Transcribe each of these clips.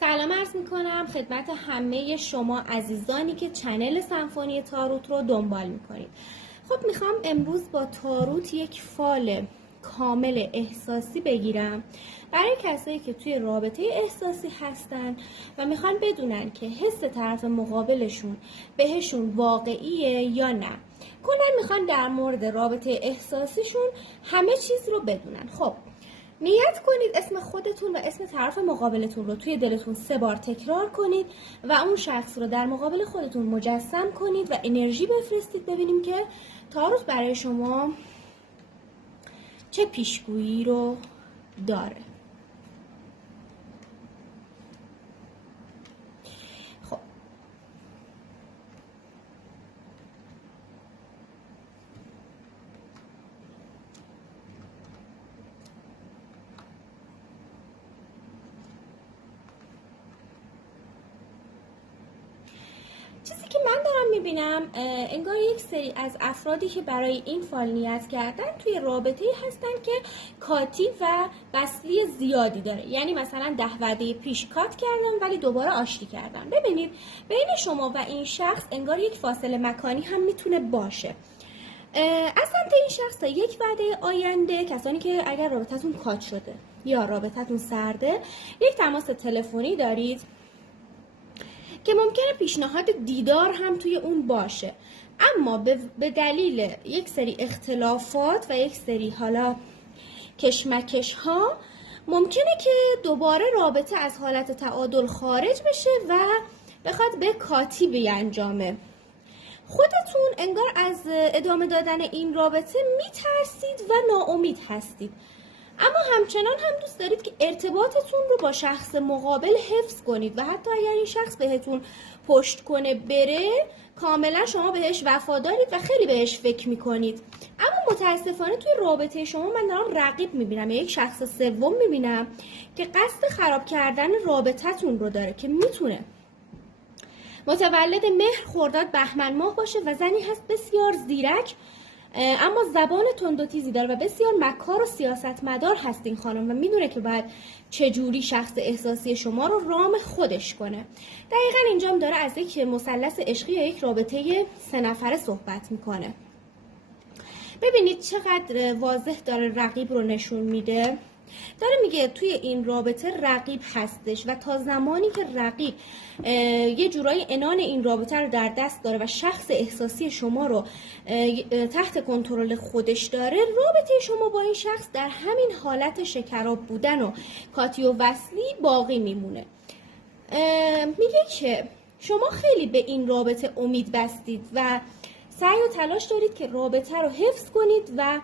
سلام عرض میکنم خدمت همه شما عزیزانی که چنل سمفونی تاروت رو دنبال میکنید. خب میخوام امروز با تاروت یک فال کامل احساسی بگیرم برای کسایی که توی رابطه احساسی هستن و میخوان بدونن که حس طرف مقابلشون بهشون واقعیه یا نه. کلا میخوان در مورد رابطه احساسیشون همه چیز رو بدونن. خب نیت کنید اسم خودتون و اسم طرف مقابلتون رو توی دلتون 3 بار تکرار کنید و اون شخص رو در مقابل خودتون مجسم کنید و انرژی بفرستید ببینیم که تاروت برای شما چه پیشگویی رو داره. خب چیزی که من دارم میبینم انگار یک سری از افرادی که برای این فال نیت کردن توی رابطه هستن که کاتی و وصلی زیادی داره. یعنی مثلا 10 وعده پیش کات کردن ولی دوباره آشتی کردن. ببینید بین شما و این شخص انگار یک فاصله مکانی هم میتونه باشه. از سمت این شخص تا یک وعده آینده کسانی که اگر رابطتون کات شده یا رابطتون سرده یک تماس تلفنی دارید که ممکنه پیشنهاد دیدار هم توی اون باشه، اما به دلیل یک سری اختلافات و یک سری حالا کشمکش ها ممکنه که دوباره رابطه از حالت تعادل خارج بشه و بخواد به کاتی بیانجامه. خودتون انگار از ادامه دادن این رابطه میترسید و ناامید هستید، اما همچنان هم دوست دارید که ارتباطتون رو با شخص مقابل حفظ کنید و حتی اگر این شخص بهتون پشت کنه بره کاملا شما بهش وفادارید و خیلی بهش فکر میکنید. اما متاسفانه توی رابطه شما من دارم رقیب میبینم، یک شخص سوم میبینم که قصد خراب کردن رابطتون رو داره که میتونه متولد مهر خرداد بهمن ماه باشه و زنی هست بسیار زیرک اما زبان تند و تیزی داره و بسیار مکار و سیاستمدار هست این خانم و میدونه که باید چجوری شخص احساسی شما رو رام خودش کنه. دقیقا اینجا هم داره از یک مثلث عشقی یا یک رابطه 3 نفره صحبت میکنه. ببینید چقدر واضح داره رقیب رو نشون میده. داره میگه توی این رابطه رقیب هستش و تا زمانی که رقیب یه جورایی عنان این رابطه رو در دست داره و شخص احساسی شما رو تحت کنترل خودش داره، رابطه شما با این شخص در همین حالت شکراب بودن و کاتی و وصلی باقی میمونه. میگه که شما خیلی به این رابطه امید بستید و سعی و تلاش دارید که رابطه رو حفظ کنید و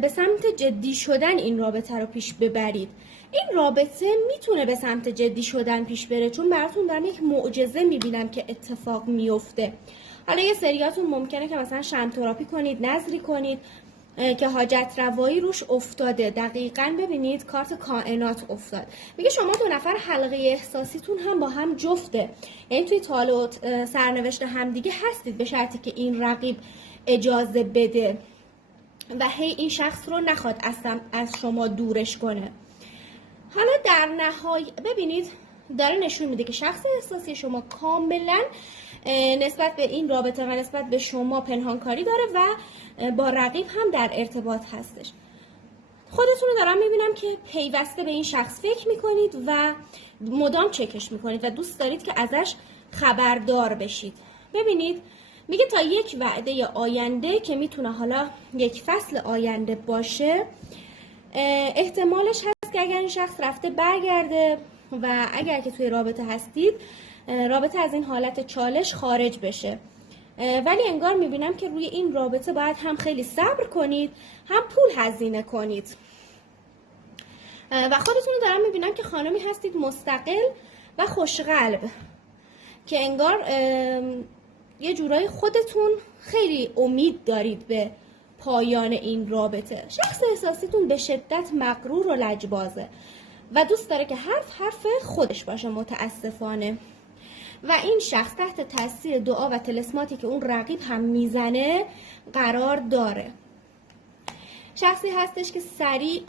به سمت جدی شدن این رابطه رو پیش ببرید. این رابطه میتونه به سمت جدی شدن پیش بره چون براتون دارم یک معجزه میبینم که اتفاق میفته. حالا یه سریاتون ممکنه که مثلا شمع تراپی کنید، نظری کنید که حاجت روایی روش افتاده. دقیقاً ببینید کارت کائنات افتاد. میگه شما 2 نفر حلقه احساسیتون هم با هم جفته، یعنی توی تال سرنوشت همدیگه هستید به شرطی که این رقیب اجازه بده و هی این شخص رو نخواد از شما دورش کنه. حالا در نهایت ببینید داره نشون میده که شخص احساسی شما کاملا نسبت به این رابطه و نسبت به شما پنهانکاری داره و با رقیب هم در ارتباط هستش. خودتون رو دارم میبینم که پیوسته به این شخص فکر میکنید و مدام چکش میکنید و دوست دارید که ازش خبردار بشید. ببینید میگه تا یک وعده آینده که میتونه حالا یک فصل آینده باشه احتمالش هست که اگر این شخص رفته برگرده و اگر که توی رابطه هستید رابطه از این حالت چالش خارج بشه، ولی انگار میبینم که روی این رابطه باید هم خیلی صبر کنید هم پول هزینه کنید و خودتون رو دارم میبینم که خانمی هستید مستقل و خوشقلب که انگار یه جورایی خودتون خیلی امید دارید به پایان این رابطه. شخص احساسیتون به شدت مغرور و لجبازه و دوست داره که حرف خودش باشه متاسفانه و این شخص تحت تاثیر دعا و طلسماتی که اون رقیب هم میزنه قرار داره. شخصی هستش که سریع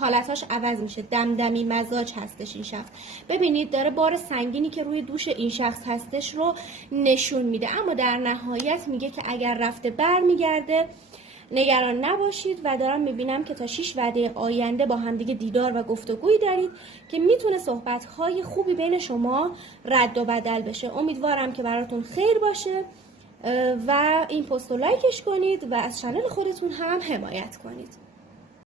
حالتاش عوض میشه، دمدمی مزاج هستش این شخص. ببینید داره بار سنگینی که روی دوش این شخص هستش رو نشون میده، اما در نهایت میگه که اگر رفته برمیگرده نگران نباشید و دارم میبینم که تا 6 وعده آینده با همدیگه دیدار و گفتگویی دارید که میتونه صحبت‌های خوبی بین شما رد و بدل بشه. امیدوارم که براتون خیر باشه و این پست رو لایکش کنید و از چنل خودتون هم حمایت کنید.